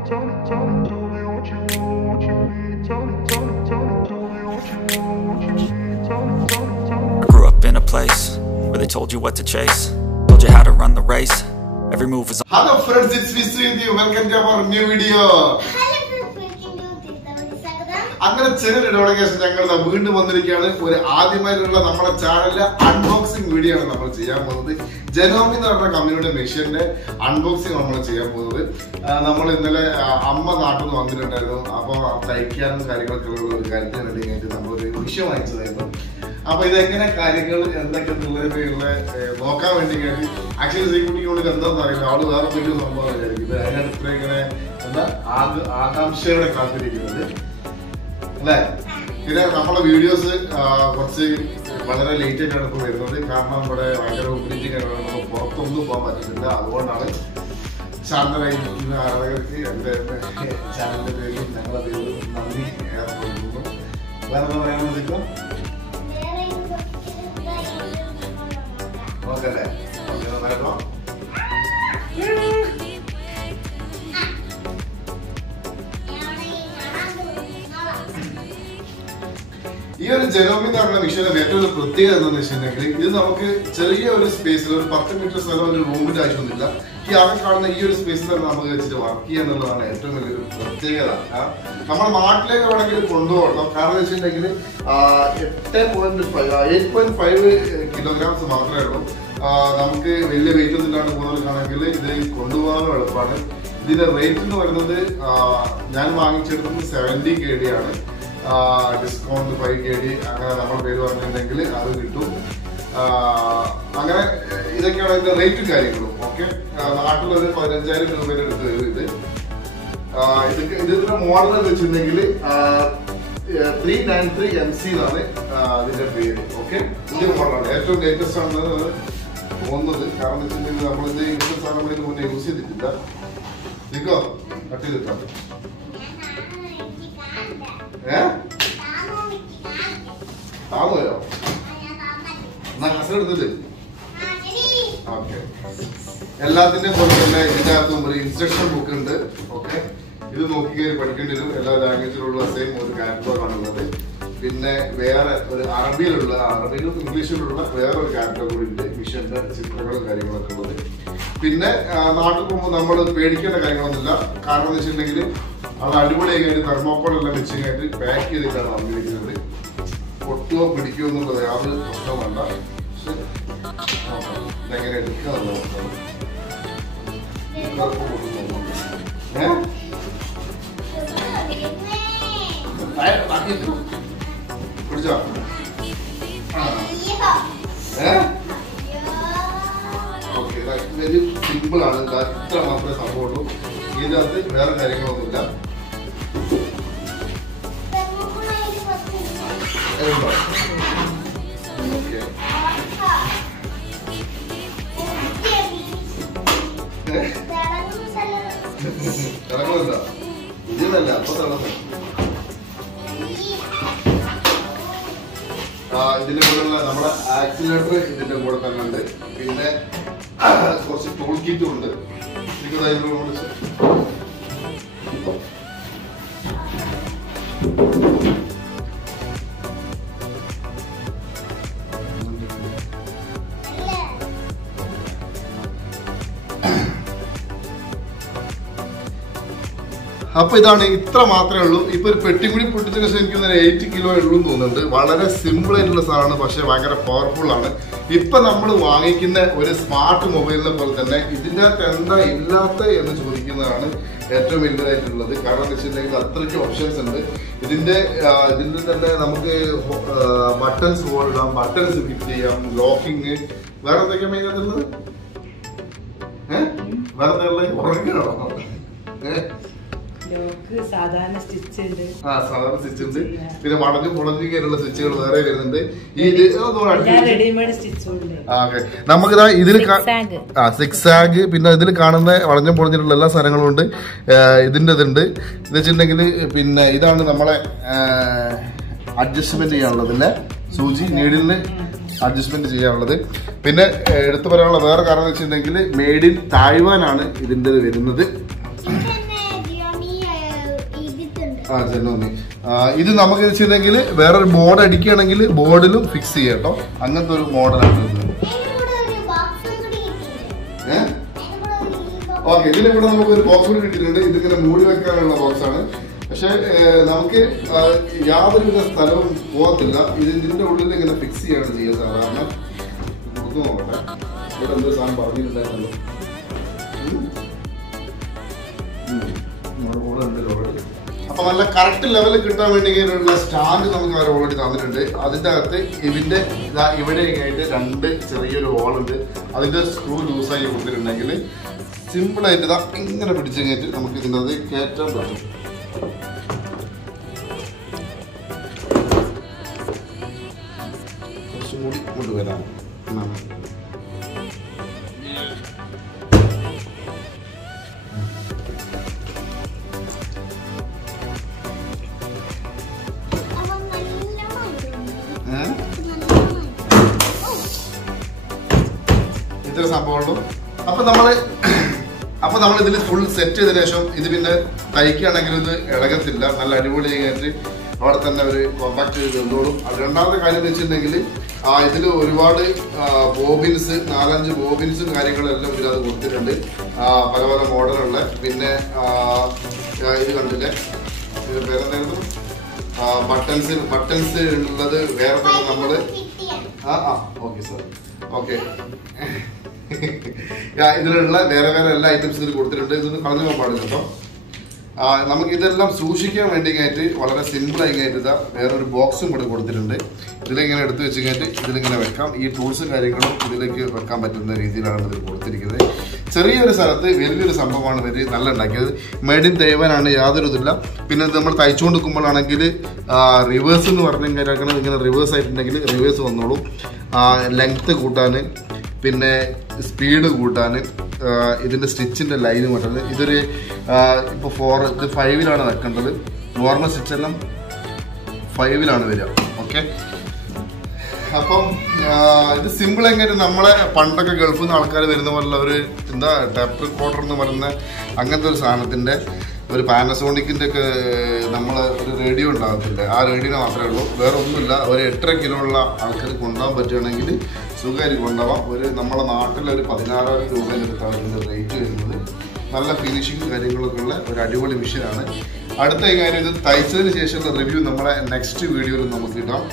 grew up in a place where they told you what to chase, told you how to run the race. Every move was. Hello friends, it's MuseuminKuwait. Welcome to our new video. അങ്ങനെ ചെറിയ notification ഞങ്ങൾ വീണ്ടും വന്നിരിക്കുകയാണ്. ഒരു ആദ്യമായിട്ടുള്ള നമ്മുടെ ചാനലിലെ unboxing video ആണ് നമ്മൾ ചെയ്യാൻ പോകുന്നത്. ജനോമി എന്ന് പറഞ്ഞ കമ്പനിയുടെ മെഷീന്റെ അൺബോക്സിംഗ് നമ്മൾ ചെയ്യാൻ പോകുന്നത്. നമ്മൾ ഇന്നലെ അമ്മ നാട്ടിൽ നിന്ന് വന്നിട്ടുണ്ടായിരുന്നു. അപ്പോൾ തയ്ക്കാനും കാര്യങ്ങളൊക്കെ ഉള്ള ഒരു കാര്യത്തിന് വേണ്ടി നമ്മളൊരു വിഷയം വാങ്ങിച്ചതായിരുന്നു. അപ്പൊ ഇതെങ്ങനെ കാര്യങ്ങൾ എന്തൊക്കെ നോക്കാൻ വേണ്ടി ആക്ച്വലി സീക്കുട്ടിക്കൊണ്ട് എന്താണെന്ന് അറിയില്ല, ആള് വേറെ വലിയ സംഭവമായിരിക്കും. ഇത് അതിനടുത്ത് ഇങ്ങനെ എന്താ ആകാംക്ഷയോടെ കാത്തിരിക്കുന്നത് അല്ലേ. പിന്നെ നമ്മളെ വീഡിയോസ് കുറച്ച് വളരെ ലേറ്റ് ആയിട്ടാണ് ഇപ്പോൾ വരുന്നത്. കാരണം ഇവിടെ ഭയങ്കര ഹ്യൂമിഡിറ്റി കാര്യമാണ്, നമുക്ക് പുറത്തൊന്നും പോകാൻ പറ്റുന്നില്ല. അതുകൊണ്ടാണ് ശാന്തരായിരിക്കുന്ന ആളുകൾക്ക് എൻ്റെ ചാനലിന്റെ പേരിൽ ഞങ്ങളത് നന്ദി ഏർപ്പെടുത്തുന്നു. വേറെ എന്താ പറയാൻ നിൽക്കുക ഓക്കല്ലേ? നന്നായിട്ടോ. ഈ ഒരു ജനോമി എന്ന് പറഞ്ഞ മെഷീന്റെ ഏറ്റവും ഒരു പ്രത്യേകത എന്താണെന്ന് വെച്ചിട്ടുണ്ടെങ്കിൽ ഇത് നമുക്ക് ചെറിയ ഒരു സ്പേസിൽ ഒരു 10 മീറ്റർ സ്ഥലം ഒരു റൂമിന്റെ ആവശ്യമൊന്നുമില്ല. ഈ ആകെ കാണുന്ന ഈ ഒരു സ്പേസിൽ തന്നെ നമുക്ക് വെച്ചിട്ട് വർക്ക് ചെയ്യുക എന്നുള്ളതാണ് ഏറ്റവും വലിയൊരു പ്രത്യേകത. നമ്മുടെ നാട്ടിലേക്ക് വേണമെങ്കിൽ കൊണ്ടുപോകണം. കാരണം എന്ന് വെച്ചിട്ടുണ്ടെങ്കിൽ 8.5 കിലോഗ്രാംസ് മാത്രമേ ഉള്ളൂ. നമുക്ക് വലിയ വെയിറ്റ് ഒന്നും ഇല്ലാണ്ട് പോകുന്നവർക്കാണെങ്കിൽ ഇത് കൊണ്ടുപോകാനും എളുപ്പമാണ്. ഇതിന്റെ റേറ്റ് എന്ന് പറയുന്നത് ഞാൻ വാങ്ങിച്ചെടുക്കുന്നത് 70 KD ആണ്. ഡിസ്കൗണ്ട് 5 KD അങ്ങനെ നമ്മുടെ പേര് പറഞ്ഞിട്ടുണ്ടെങ്കിൽ അത് കിട്ടും. അങ്ങനെ ഇതൊക്കെയാണ് ഇതിന്റെ റേറ്റും കാര്യങ്ങളും. ഓക്കെ, നാട്ടിലൊരു 15,000 രൂപയുടെ അടുത്ത് വരും ഇത്. ഇതിന്റെ മോഡൽ എന്ന് വെച്ചിട്ടുണ്ടെങ്കിൽ 393 MC എന്നാണ് അതിന്റെ പേര്. ഓക്കെ, പുതിയ മോഡലാണ്, ഏറ്റവും ലേറ്റസ്റ്റ് ആണെന്ന് തോന്നുന്നത്. കാരണം വെച്ചിട്ടുണ്ടെങ്കിൽ നമ്മളിത് ഇങ്ങനത്തെ സാധനം ഇതിന് മുന്നേ യൂസ് ചെയ്തിട്ടില്ല. നിൽക്കോ കട്ട് ചെയ്തിട്ടാ താമോ എന്നാ ഹസൻ എടുത്തിട്ട് ഓക്കെ. എല്ലാത്തിന്റെയും പോലെ തന്നെ ഇതിനകത്തും ഒരു ഇൻസ്ട്രക്ഷൻ ബുക്ക് ഉണ്ട്. ഓക്കെ, ഇത് നോക്കി പഠിക്കേണ്ടി വരും. എല്ലാ ലാംഗ്വേജിലുള്ള സെയിം ഒരു കാറ്റലോഗ് ആണുള്ളത്. പിന്നെ വേറെ ഒരു അറബിയിലും ഇംഗ്ലീഷിലുള്ള വേറെ ഒരു കാറ്റലോഗ് കൂടി ഉണ്ട്, മിഷന്റെ ചിത്രങ്ങളും കാര്യങ്ങളൊക്കെ ഉള്ളത്. പിന്നെ നാട്ടിൽ പോകുമ്പോൾ നമ്മൾ പേടിക്കേണ്ട കാര്യങ്ങളൊന്നുമില്ല. കാരണം എന്ന് വെച്ചിട്ടുണ്ടെങ്കിൽ അത് അടിപൊളിയായിട്ട് തെർമോക്കോളെല്ലാം വെച്ചിട്ട് പാക്ക് ചെയ്തിട്ടാണ് വന്നിരിക്കുന്നത്. പൊട്ടുകയോ പിടിക്കുകയോ എന്നുള്ളത് യാതൊരു പ്രശ്നമല്ല. പക്ഷെ ഇതെങ്ങനെ എടുക്കുക പിടിച്ചോ. ഓക്കെ, വെരി സിമ്പിൾ ആണ്. ഇത്ര മാത്രമേ സംഭവമുള്ളൂ. ഇതിനകത്ത് വേറെ കാര്യങ്ങളൊന്നുമില്ല. തിളങ്ങുന്നുണ്ടോ? ഇതിന്നല്ല, അപ്പൊ തിളങ്ങും. ഇതിന്റെ കൂടെയുള്ള നമ്മുടെ ആക്സിലേറ്റർ ഇതിന്റെ കൂടെ തന്നെ ഉണ്ട്. പിന്നെ കുറച്ച് ടൂൾ കിറ്റും ഉണ്ട്. അപ്പൊ ഇതാണ്, ഇത്ര മാത്രമേ ഉള്ളൂ. ഇപ്പൊ ഒരു പെട്ടി കൂടി പൊട്ടിച്ചതിന് ശേഷം എനിക്ക് 8 കിലോ ഉള്ളൂ തോന്നുന്നുണ്ട്. വളരെ സിമ്പിൾ ആയിട്ടുള്ള സാധനമാണ്, പക്ഷെ ഭയങ്കര പവർഫുൾ ആണ്. ഇപ്പൊ നമ്മൾ വാങ്ങിക്കുന്ന ഒരു സ്മാർട്ട് മൊബൈലിനെ പോലെ തന്നെ ഇതിൻ്റെ അകത്ത് എന്താ ഇല്ലാത്ത എന്ന് ചോദിക്കുന്നതാണ് ഏറ്റവും വലുതായിട്ടുള്ളത്. കാരണം എന്ന് വെച്ചിട്ടുണ്ടെങ്കിൽ അത്രയ്ക്ക് ഓപ്ഷൻസ് ഉണ്ട്. ഇതിന്റെ തന്നെ നമുക്ക് ബട്ടൺസ് ഹോൾഡ് ചെയ്യാം, ബട്ടൺസ് ഫിറ്റ് ചെയ്യാം, ലോക്കിങ്. വേറെ എന്തൊക്കെയാണ് മെയിൻ ആയിട്ടുള്ളത്? വേറെ എന്താ ഉറങ്ങണോ? സാധാരണ സ്റ്റിച്ച് ഉണ്ട്, പിന്നെ മടഞ്ഞു പൊളഞ്ഞിക്കാനുള്ള സ്വിച്ചുകൾ വേറെ വരുന്നുണ്ട്. നമുക്കിതാ ഇതിൽ സിക്സാഗ്, പിന്നെ ഇതിൽ കാണുന്ന വളഞ്ഞു പൊളഞ്ഞിട്ടുള്ള എല്ലാ സാധനങ്ങളും ഉണ്ട്. ഇതിന്റെ ഇതുണ്ട്. ഇത് വെച്ചിട്ടുണ്ടെങ്കിൽ പിന്നെ ഇതാണ് നമ്മളെ അഡ്ജസ്റ്റ്മെന്റ് ചെയ്യാനുള്ളത്. പിന്നെ സൂചി നീഡിലിന് അഡ്ജസ്റ്റ്മെന്റ് ചെയ്യാനുള്ളത്. പിന്നെ എടുത്തു പറയാനുള്ള വേറെ കാരണം വെച്ചിട്ടുണ്ടെങ്കിൽ മെയ്ഡ് ഇൻ തായ്വാൻ ആണ് ഇതിൻ്റെ വരുന്നത്. ജനോമി. ഇത് നമുക്ക് വെച്ചിട്ടുണ്ടെങ്കിൽ വേറൊരു ബോർഡ് അടിക്കുകയാണെങ്കിൽ ബോർഡിലും ഫിക്സ് ചെയ്യാം കേട്ടോ. അങ്ങനത്തെ ഒരു മോഡലാണ് ഇത്. ഓക്കെ, ഇതിന്റെ കൂടെ നമുക്ക് ഒരു ബോക്സ് കൂടി കിട്ടിയിട്ടുണ്ട്. ഇതിങ്ങനെ മൂടി വെക്കാനുള്ള ബോക്സ് ആണ്. പക്ഷെ നമുക്ക് യാതൊരുവിധ സ്ഥലവും പോകത്തില്ല. ഇതിന്റെ ഉള്ളിൽ ഇങ്ങനെ ഫിക്സ് ചെയ്യാണ് ചെയ്യുക സാധാരണ. കൊടുത്തു നോക്കട്ടെ. ഇവിടെ എന്തൊരു സാധനം പറഞ്ഞിട്ടുണ്ടായിരുന്നല്ലോ. അപ്പൊ നല്ല കറക്റ്റ് ലെവലിൽ കിട്ടാൻ വേണ്ടിയുള്ള സ്റ്റാൻഡ് നമുക്ക് അവർ ഓൾറെഡി തന്നിട്ടുണ്ട്. അതിന്റെ അകത്ത് ഇവിടെ ആയിട്ട് 2 ചെറിയൊരു ഹോളുണ്ട്. അതിന്റെ സ്ക്രൂ ലൂസായി കൊടുത്തിട്ടുണ്ടെങ്കിൽ സിമ്പിൾ ആയിട്ട് ഇതാ ഇങ്ങനെ പിടിച്ചു കഴിഞ്ഞിട്ട് നമുക്ക് ഇതിൻ്റെ അത് കയറ്റാൻ പറ്റും. കുറച്ചും കൂടി കൊണ്ടുവരാം. ഇത്ര സംഭവമുള്ളൂ. അപ്പൊ നമ്മൾ ഇതിൽ ഫുൾ സെറ്റ് ചെയ്തതിനു ശേഷം ഇത് പിന്നെ തയ്ക്കുകയാണെങ്കിൽ ഇത് ഇളകത്തില്ല. നല്ല അടിപൊളിയായിട്ട് അവിടെ തന്നെ ഒരു കോമ്പാക്ട് ചെയ്ത് നിന്നോളും. അത് രണ്ടാമത്തെ കാര്യം എന്ന് വെച്ചിട്ടുണ്ടെങ്കിൽ ഇതിൽ ഒരുപാട് ബോബിൻസ് 4-5 ബോബിൻസും കാര്യങ്ങളെല്ലാം ഇതിനകത്ത് കൊടുത്തിട്ടുണ്ട്. പല പല മോഡലുള്ള. പിന്നെ ഇത് കണ്ടില്ലേ, വേറെന്തായിരുന്നു ബട്ടൺസ് ഉള്ളത് വേറെ തന്നെ നമ്മള് ഓക്കെ സാർ ഓക്കെ ഇതിലുള്ള വേറെ എല്ലാ ഐറ്റംസ് ഇതിൽ കൊടുത്തിട്ടുണ്ട്. ഇതൊന്നും കളഞ്ഞു പോകാൻ പാടില്ല കേട്ടോ. നമുക്ക് ഇതെല്ലാം സൂക്ഷിക്കാൻ വേണ്ടി കഴിഞ്ഞിട്ട് വളരെ സിമ്പിൾ ആയി കഴിഞ്ഞിട്ട് ഇതാ വേറൊരു ബോക്സും കൂടെ കൊടുത്തിട്ടുണ്ട്. ഇതിലിങ്ങനെ എടുത്ത് വെച്ച് കഴിഞ്ഞിട്ട് ഇതിലിങ്ങനെ വെക്കാം. ഈ ടൂൾസും കാര്യങ്ങളും ഇതിലേക്ക് വെക്കാൻ പറ്റുന്ന രീതിയിലാണ് ഇതിൽ കൊടുത്തിരിക്കുന്നത്. ചെറിയൊരു സ്ഥലത്ത് വലിയൊരു സംഭവമാണ് ഇവർ നല്ല ഉണ്ടാക്കിയത്. മെയ്ഡ് ഇൻ തൈവാനാണ്, യാതൊരു ഇതില്ല. പിന്നെ ഇത് നമ്മൾ തയ്ച്ചുകൊണ്ട് നിൽക്കുമ്പോഴാണെങ്കിൽ റിവേഴ്സ് എന്ന് പറഞ്ഞു കഴിഞ്ഞാൽ ഇങ്ങനെ റിവേഴ്സ് ആയിട്ടുണ്ടെങ്കിൽ റിവേഴ്സ് വന്നോളും. ലെങ്ത്ത് കൂട്ടാൻ, പിന്നെ സ്പീഡ് കൂട്ടാൻ, ഇതിൻ്റെ സ്റ്റിച്ചിൻ്റെ ലൈന് മാറ്റുന്നത്. ഇതൊരു ഇപ്പോൾ 5-ലാണ് വെക്കേണ്ടത്. നോർമൽ സ്റ്റിച്ചെല്ലാം 5-ലാണ് വരിക. ഓക്കെ, അപ്പം ഇത് സിമ്പിൾ എങ്ങനെ നമ്മളെ പണ്ടൊക്കെ ഗൾഫിൽ നിന്ന് ആൾക്കാർ വരുന്ന പോലുള്ള ഒരു എന്താ ടാപ്പ് റെക്കോർഡർ എന്ന് പറയുന്ന അങ്ങനത്തെ ഒരു സാധനത്തിൻ്റെ ഒരു പാനസോണിക്കിൻ്റെ ഒക്കെ നമ്മൾ ഒരു റേഡിയോ ഉണ്ടാകത്തില്ലേ, ആ റേഡിയോ മാത്രമേ ഉള്ളൂ. വേറെ ഒന്നുമില്ല. ഒരു 8.5 കിലോ ഉള്ള ആൾക്കാർ കൊണ്ടുപോകാൻ പറ്റുകയാണെങ്കിൽ സുഖമായിട്ട് കൊണ്ടുപോകാം. നമ്മളെ നാട്ടിലൊരു 16,000 രൂപയിലെടുത്താണ് ഇതിൻ്റെ റേറ്റ് വരുന്നത്. നല്ല ഫിനിഷിങ് കാര്യങ്ങളൊക്കെ ഉള്ള ഒരു അടിപൊളി മെഷീനാണ്. അടുത്ത കാര്യം, ഇത് തയ്ച്ചതിന് ശേഷമുള്ള റിവ്യൂ നമ്മളെ നെക്സ്റ്റ് വീഡിയോയിൽ നമുക്ക് ഇടാം.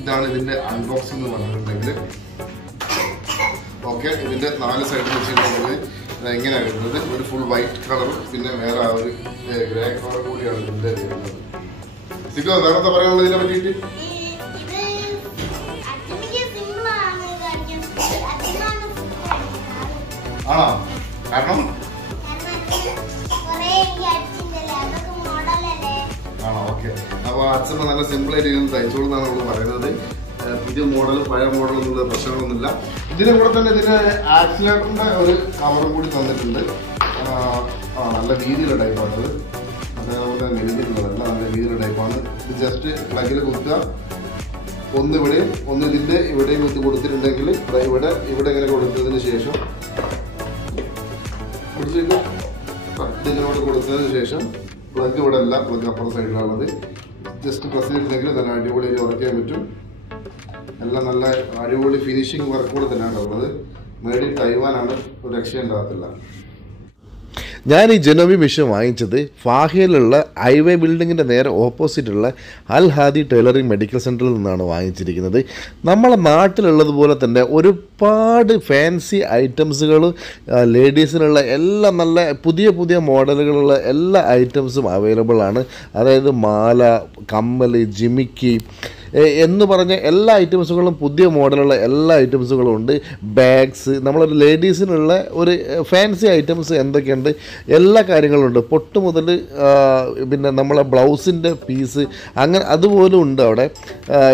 ഇതാണ് ഇതിൻ്റെ അൺബോക്സിംഗ് എന്ന് പറഞ്ഞിട്ടുണ്ടെങ്കിൽ. ഓക്കെ, ഇതിൻ്റെ 4 സൈഡിൽ വെച്ചിട്ടുണ്ടെങ്കിൽ എങ്ങനെയാണ് വരുന്നത്, ഒരു ഫുൾ വൈറ്റ് കളറും പിന്നെ വേറെ ആ ഒരു ഗ്രേ കളർ കൂടിയാണ് ഇതിൻ്റെ വരുന്നത്. സിക്കോ, വേറെ എന്താ പറയാനുള്ളത് ഇതിനെ പറ്റിയിട്ട്? ആണോ? കാരണം ആണോ? ഓക്കെ, അപ്പോൾ അച്ഛമ്മ നല്ല സിമ്പിളായിട്ട് ഇരുന്ന് തയ്ച്ചോളൂന്നാണ് നമ്മൾ പറയുന്നത്. പുതിയ മോഡൽ പഴയ മോഡൽ എന്നുള്ള പ്രശ്നങ്ങളൊന്നുമില്ല. ഇതിൻ്റെ കൂടെ തന്നെ ഇതിന് ആക്സിലേറ്ററിൻ്റെ ഒരു കവറും കൂടി തന്നിട്ടുണ്ട്. നല്ല വീതിയുള്ള ടൈപ്പാണത്. അതേപോലെ മെലിഞ്ഞിട്ടുള്ളതല്ല, നല്ല വീതിയുള്ള ടൈപ്പാണ്. ഇത് ജസ്റ്റ് പ്ലഗിൽ കുത്തുക. ഒന്ന് ഇവിടെയും ഒന്ന് ഇതിൻ്റെ ഇവിടെയും കുത്തി കൊടുത്തിട്ടുണ്ടെങ്കിൽ ഇവിടെ ഇങ്ങനെ കൊടുത്തതിന് ശേഷം ഇതിനോട് കൊടുത്തതിന് ശേഷം പ്ലഗ് ഇവിടെ അല്ല, പ്ലഗ് അപ്പുറം സൈഡിലാണുള്ളത്. ജസ്റ്റ് പ്രസ് ചെയ്തിട്ടുണ്ടെങ്കിൽ നല്ല അടിപൊളിയായി ഉറക്കാൻ പറ്റും. എല്ലാം നല്ല അടിപൊളി ഫിനിഷിങ് വർക്ക് കൂടെ തന്നെയാണ് ഉള്ളത്. മെയ്ഡ് ഇൻ തൈവാനാണ്, ഒരു രക്ഷ ഉണ്ടാകത്തില്ല. ഞാൻ ഈ ജനോമി മെഷീൻ വാങ്ങിച്ചത് ഫാഹിയിലുള്ള ഹൈവേ ബിൽഡിങ്ങിൻ്റെ നേരെ ഓപ്പോസിറ്റുള്ള അൽ ഹാദി ടൈലറിംഗ് മെഡിക്കൽ സെൻറ്ററിൽ നിന്നാണ് വാങ്ങിച്ചിരിക്കുന്നത്. നമ്മളെ നാട്ടിലുള്ളതുപോലെ തന്നെ ഒരുപാട് ഫാൻസി ഐറ്റംസുകൾ ലേഡീസിനുള്ള എല്ലാം നല്ല പുതിയ മോഡലുകളുള്ള എല്ലാ ഐറ്റംസും അവൈലബിൾ ആണ്. അതായത് മാല, കമ്മൽ, ജിമിക്കി എന്ന് പറഞ്ഞ എല്ലാ ഐറ്റംസുകളും പുതിയ മോഡലുള്ള എല്ലാ ഐറ്റംസുകളും ഉണ്ട്. ബാഗ്സ്, നമ്മളൊരു ലേഡീസിനുള്ള ഒരു ഫാൻസി ഐറ്റംസ് എന്തൊക്കെയുണ്ട് എല്ലാ കാര്യങ്ങളും ഉണ്ട്. പൊട്ട് മുതൽ പിന്നെ നമ്മളെ ബ്ലൗസിൻ്റെ പീസ് അങ്ങനെ അതുപോലും ഉണ്ട് അവിടെ.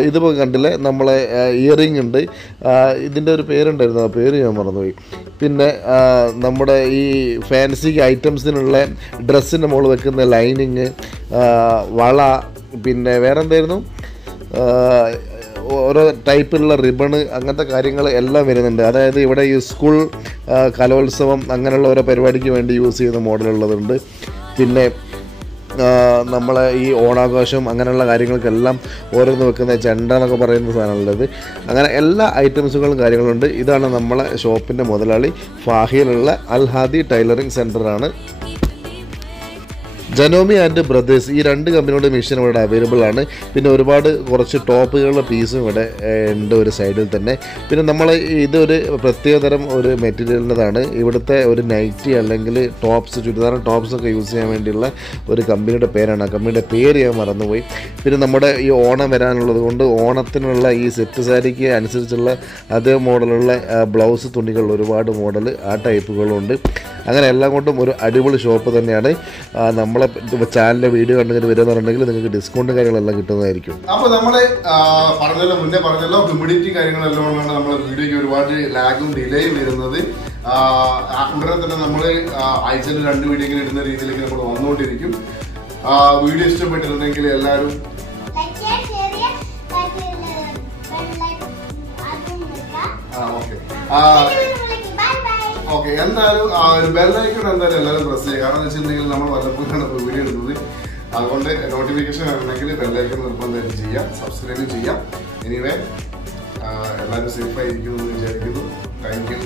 ഇതിപ്പോൾ കണ്ടില്ലേ, നമ്മളെ ഇയറിംഗ് ഉണ്ട്. ഇതിൻ്റെ ഒരു പേരുണ്ടായിരുന്നു, ആ പേര് ഞാൻ മറന്നുപോയി. പിന്നെ നമ്മുടെ ഈ ഫാൻസി ഐറ്റംസിനുള്ള ഡ്രസ്സിൻ്റെ മുകളിൽ വെക്കുന്ന ലൈനിങ്, വള, പിന്നെ വേറെ എന്തായിരുന്നു, ഓരോ ടൈപ്പിലുള്ള റിബണ്, അങ്ങനത്തെ കാര്യങ്ങൾ എല്ലാം വരുന്നുണ്ട്. അതായത് ഇവിടെ ഈ സ്കൂൾ കലോത്സവം അങ്ങനെയുള്ള ഓരോ പരിപാടിക്ക് വേണ്ടി യൂസ് ചെയ്യുന്ന മോഡലുള്ളതുണ്ട്. പിന്നെ നമ്മളെ ഈ ഓണാഘോഷം അങ്ങനെയുള്ള കാര്യങ്ങൾക്കെല്ലാം ഓരോന്ന് വെക്കുന്ന ചെണ്ട എന്നൊക്കെ പറയുന്ന സാധനമുള്ളത്. അങ്ങനെ എല്ലാ ഐറ്റംസുകളും കാര്യങ്ങളുണ്ട്. ഇതാണ് നമ്മളെ ഷോപ്പിൻ്റെ മുതലാളി, ഫാഹിയിലുള്ള അൽ ഹാദി ടൈലറിംഗ് സെൻ്ററാണ്. ജനോമി ആൻഡ് ബ്രദേഴ്സ് ഈ 2 കമ്പനിയുടെ മെഷീൻ ഇവിടെ അവൈലബിൾ ആണ്. പിന്നെ കുറച്ച് ടോപ്പുകളുടെ പീസും ഇവിടെ ഉണ്ട് ഒരു സൈഡിൽ തന്നെ. പിന്നെ നമ്മൾ ഇതൊരു പ്രത്യേകതരം ഒരു മെറ്റീരിയലിൻ്റെതാണ്. ഇവിടുത്തെ ഒരു നൈറ്റി അല്ലെങ്കിൽ ടോപ്സ്, ചുരിദാറും ടോപ്സൊക്കെ യൂസ് ചെയ്യാൻ വേണ്ടിയുള്ള ഒരു കമ്പനിയുടെ പേരാണ്. ആ കമ്പനിയുടെ പേര് ഞാൻ മറന്നുപോയി. പിന്നെ നമ്മുടെ ഈ ഓണം വരാനുള്ളത് കൊണ്ട് ഓണത്തിനുള്ള ഈ സെറ്റ് സാരിക്ക് അനുസരിച്ചുള്ള അതേ മോഡലുള്ള ബ്ലൗസ് തുണികൾ ഒരുപാട് മോഡൽ ആ ടൈപ്പുകളുണ്ട്. അങ്ങനെ എല്ലാം കൊണ്ടും ഒരു അടിപൊളി ഷോപ്പ് തന്നെയാണ്. നമ്മളെ ചാനലിലെ വീഡിയോ കണ്ടിട്ട് വരുന്നുണ്ടെങ്കിൽ നിങ്ങൾക്ക് ഡിസ്കൗണ്ടും കാര്യങ്ങളെല്ലാം കിട്ടുന്നതായിരിക്കും. അപ്പോൾ നമ്മൾ മുന്നേ പറഞ്ഞല്ലോ ഹ്യൂമിഡിറ്റി കാര്യങ്ങളെല്ലാം കൊണ്ടാണ് നമ്മളെ വീഡിയോയ്ക്ക് ഒരുപാട് ലാഗും ഡിലേയും വരുന്നത്. ഉടനെ തന്നെ നമ്മൾ ആഴ്ചയിൽ 2 വീഡിയോ ഇടുന്ന രീതിയിലേക്ക് നമ്മൾ വന്നുകൊണ്ടിരിക്കും. വീഡിയോ ഇഷ്ടപ്പെട്ടിട്ടുണ്ടെങ്കിൽ എല്ലാവരും ഓക്കെ എന്തായാലും ബെല്ലൈക്കൺ എന്തായാലും എല്ലാവരും പ്രസ് ചെയ്യുക. കാരണം എന്ന് വെച്ചിട്ടുണ്ടെങ്കിൽ നമ്മൾ വല്ലപ്പോഴാണ് ഇപ്പോൾ വീഡിയോ എടുത്തത്. അതുകൊണ്ട് നോട്ടിഫിക്കേഷൻ വരണമെങ്കിൽ ബെല്ലൈക്കൺ നിർബന്ധമായിട്ട് ചെയ്യാം, സബ്സ്ക്രൈബ് ചെയ്യാം. എനിവേ എല്ലാവരും സേഫ് ആയിരിക്കും എന്ന് വിചാരിക്കുന്നു. Thank you.